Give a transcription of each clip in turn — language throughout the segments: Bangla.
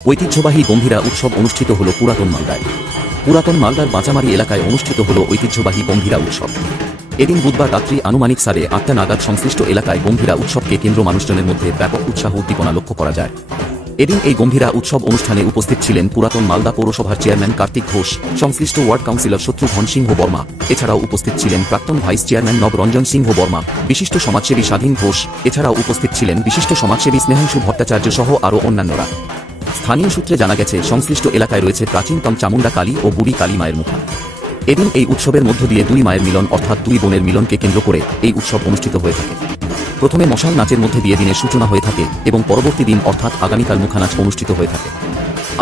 ঐতিহ্যবাহী গম্ভীরা উৎসব অনুষ্ঠিত হল পুরাতন মালদায়। পুরাতন মালদার বাঁচামারি এলাকায় অনুষ্ঠিত হল ঐতিহ্যবাহী গম্ভীরা উৎসব। এদিন বুধবার রাত্রি আনুমানিক 8:30 নাগাদ সংশ্লিষ্ট এলাকায় গম্ভীরা উৎসবকে কেন্দ্র মানুষজনের মধ্যে ব্যাপক উৎসাহ উদ্দীপনা লক্ষ্য করা যায়। এদিন এই গম্ভীরা উৎসব অনুষ্ঠানে উপস্থিত ছিলেন পুরাতন মালদা পৌরসভার চেয়ারম্যান কার্তিক ঘোষ, সংশ্লিষ্ট ওয়ার্ড কাউন্সিলর শত্রুঘ্ন সিংহ বর্মা, এছাড়াও উপস্থিত ছিলেন প্রাক্তন ভাইস চেয়ারম্যান নবরঞ্জন সিংহ বর্মা, বিশিষ্ট সমাজসেবী স্বাধীন ঘোষ, এছাড়াও উপস্থিত ছিলেন বিশিষ্ট সমাজসেবী স্নেহাংশু ভট্টাচার্য সহ আরও অন্যান্যরা। স্থানীয় সূত্রে জানা গেছে, সংশ্লিষ্ট এলাকায় রয়েছে প্রাচীনতম চামুন্ডা কালী ও বুড়ি কালী মায়ের মুখা। এদিন এই উৎসবের মধ্য দিয়ে দুই মায়ের মিলন অর্থাৎ দুই বোনের মিলনকে কেন্দ্র করে এই উৎসব অনুষ্ঠিত হয়ে থাকে। প্রথমে মশাল নাচের মধ্যে দিয়ে দিনের সূচনা হয়ে থাকে এবং পরবর্তী দিন অর্থাৎ আগামীকাল মুখানাচ অনুষ্ঠিত হয়ে থাকে।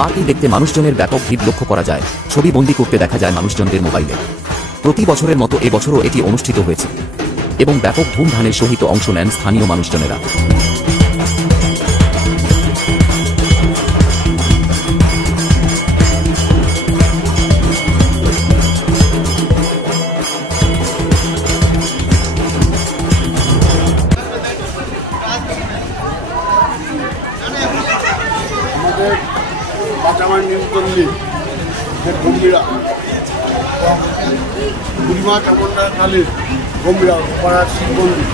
আর এই দেখতে মানুষজনের ব্যাপক ভিড় লক্ষ্য করা যায়। ছবি বন্দি করতে দেখা যায় মানুষজনদের মোবাইলে। প্রতি বছরের মতো এবছরও এটি অনুষ্ঠিত হয়েছে এবং ব্যাপক ধুমধামের সহিত অংশ নেন স্থানীয় মানুষজনেরা। বাঁচামারি নিমতল্লি গম্ভীরা বুড়িমা চামুন্ডা কালীর গম্ভীরা পাড়ার শিব মন্দির,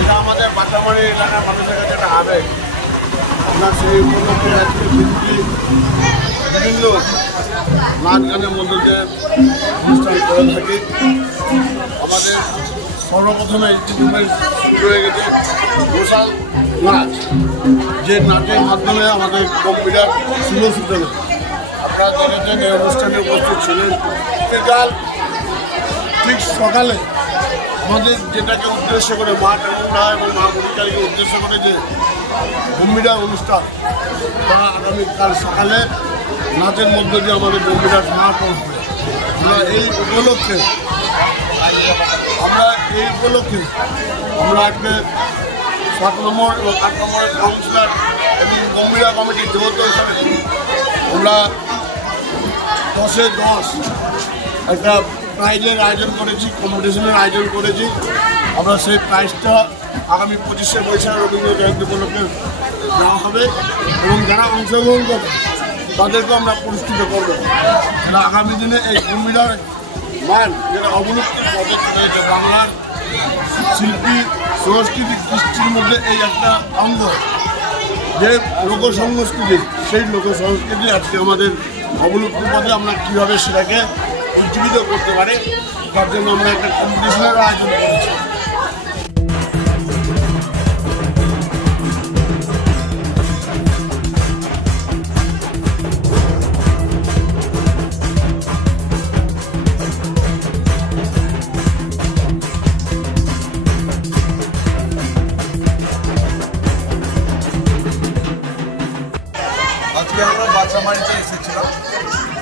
এটা আমাদের বাঁচামারি এলাকার মানুষের কাছে একটা আবেগ। আমরা সেই উপলক্ষে আজকে বিভিন্ন নাচ গানের মধ্যে দিয়ে অনুষ্ঠান করে থাকি। আমাদের সর্বপ্রথমে ইতিপূর্বে শুরু হয়ে গেছে মশাল নাচ, যে নাচের মাধ্যমে আমাদের গম্ভীরার শুভ সূচনা। আপনারা জেনেছেন এই অনুষ্ঠানে উপস্থিত ছিলেন। কাল ঠিক সকালে আমাদের যেটাকে উদ্দেশ্য করে মা চামুন্ডা এবং মা বুড়িকালীকে উদ্দেশ্য করে যে গম্ভীরা অনুষ্ঠান, তারা আগামীকাল সকালে নাচের মধ্য দিয়ে আমাদের গম্ভীরার সমাপন হবে। এই উপলক্ষে আমরা একটা 7 নম্বর এবং 8 নম্বরের কাউন্সিলর এবং গম্ভীরা কমিটির যৌথ হিসাবে আমরা 10-10 একটা প্রাইজের আয়োজন করেছি, কম্পিটিশনের আয়োজন করেছি। আমরা সেই প্রাইজটা আগামী 25শে বৈশাখ রবীন্দ্র জয়ন্তী উপলক্ষে দেওয়া হবে এবং যারা অংশগ্রহণ করবে তাদেরকে আমরা পুরস্কৃত করব। আগামী দিনে এই গম্ভীরার মান যেটা অবলুপ্তির পথে চলে গেছে, বাংলার শিল্পী সংস্কৃতি কৃষ্টির মধ্যে এই একটা অঙ্গ যে লোকসংস্কৃতি, সেই লোকসংস্কৃতি আজকে আমাদের অবলুপ্তির পথে। আমরা কীভাবে সেটাকে উজ্জীবিত করতে পারি তার জন্য আমরা একটা কম্পিটিশনের আয়োজন করেছি। আজকে আমরা বাঁচামারিতে এসেছিলাম,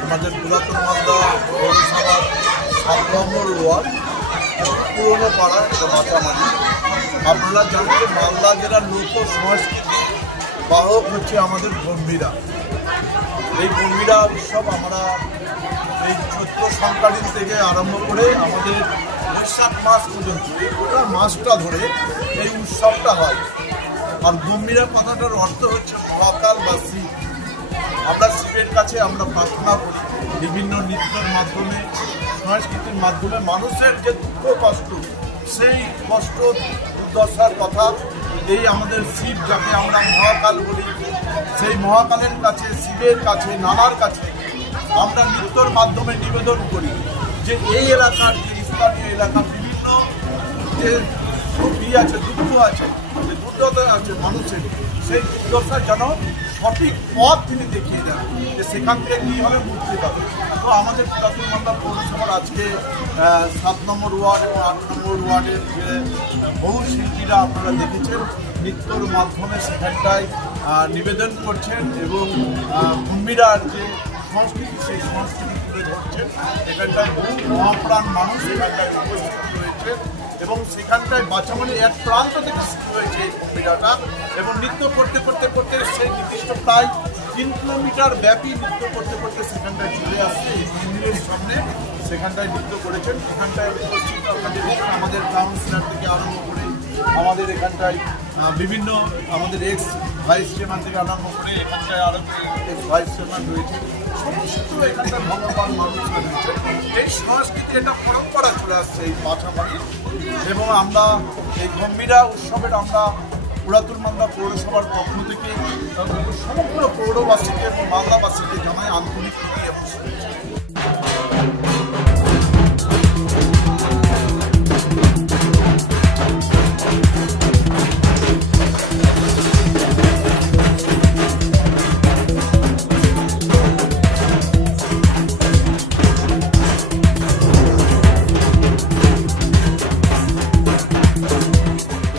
আমাদের পুরাতন মালদা পৌরসভার 7 নম্বর ওয়ার্ড পুরনো পাড়া, এটা বাঁচামারি। আপনারা জানেন যে মালদা জেলার লোক সংস্কৃতি বাহক হচ্ছে আমাদের গম্ভীরা। এই গম্ভীরা উৎসব আমরা এই চৈত্র সংক্রান্তি থেকে আরম্ভ করে আমাদের বৈশাখ মাস পর্যন্ত এই গোটা মাসটা ধরে এই উৎসবটা হয়। আর গম্ভীরা কথাটার অর্থ হচ্ছে মহাকাল বা শিব। আমরা শিবের কাছে আমরা প্রার্থনা করি বিভিন্ন নৃত্যের মাধ্যমে, সংস্কৃতির মাধ্যমে মানুষের যে দুঃখ কষ্ট, সেই কষ্ট দুর্দশার কথা এই আমাদের শিব, যাকে আমরা মহাকাল বলি, সেই মহাকালের কাছে, শিবের কাছে, নানার কাছে আমরা নৃত্যের মাধ্যমে নিবেদন করি যে এই এলাকার যে স্থানীয় এলাকা বিভিন্ন যে আছে, দুঃখ আছে, যে দুর্দশা আছে মানুষের, সেই দুর্দশা যেন সঠিক পথ তিনি দেখিয়ে দেন যে সেখান থেকে কীভাবে মুক্তি পাবে। তো আমাদের পুরাতন মালদা পৌরসভার আজকে 7 নম্বর ওয়ার্ড এবং 8 নম্বর ওয়ার্ডের যে বহু শিল্পীরা আপনারা দেখেছেন নৃত্যর মাধ্যমে সেখানটায় নিবেদন করছেন এবং গম্ভীরার যে সংস্কৃতি, সেই সংস্কৃতি তুলে ধরছেন। এখানটায় বহু মহাপ্রাণ মানুষ এখানটায় উপস্থিত রয়েছে এবং সেখানটায় বাঁচামারি এক প্রান্ত থেকে শুরু হয়েছে এই গম্ভীরাটা এবং নৃত্য করতে করতে করতে সেই নির্দিষ্ট প্রায় 3 কিলোমিটার ব্যাপী নৃত্য করতে করতে সেখানটায় চলে আসছে এই মন্দিরের সামনে। সেখানটায় নৃত্য করেছেন, সেখানটায় উপস্থিত আমাদের কাউন্সিলর থেকে আরম্ভ করে আমাদের এখানটায় বিভিন্ন আমাদের এক্স ভাইস চেয়ারম্যান থেকে আরম্ভ করে এখানটায় আরো ভাইস চেয়ারম্যান রয়েছে, সমস্ত এখানটায় ভগবান মানুষরা রয়েছে। এই সংস্কৃতি একটা পরম্পরা চলে আসছে এই মাছামারি, এবং আমরা এই গম্ভীরা উৎসবের আমরা পুরাতন মালদা পৌরসভার পক্ষ থেকে সমগ্র পৌরবাসীকে এবং মালদাবাসীকে জানাই আন্তরিক এবং শুভেচ্ছা।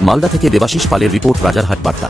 মালদা থেকে দেবাশিস পালের রিপোর্ট, রাজারহাট বার্তা।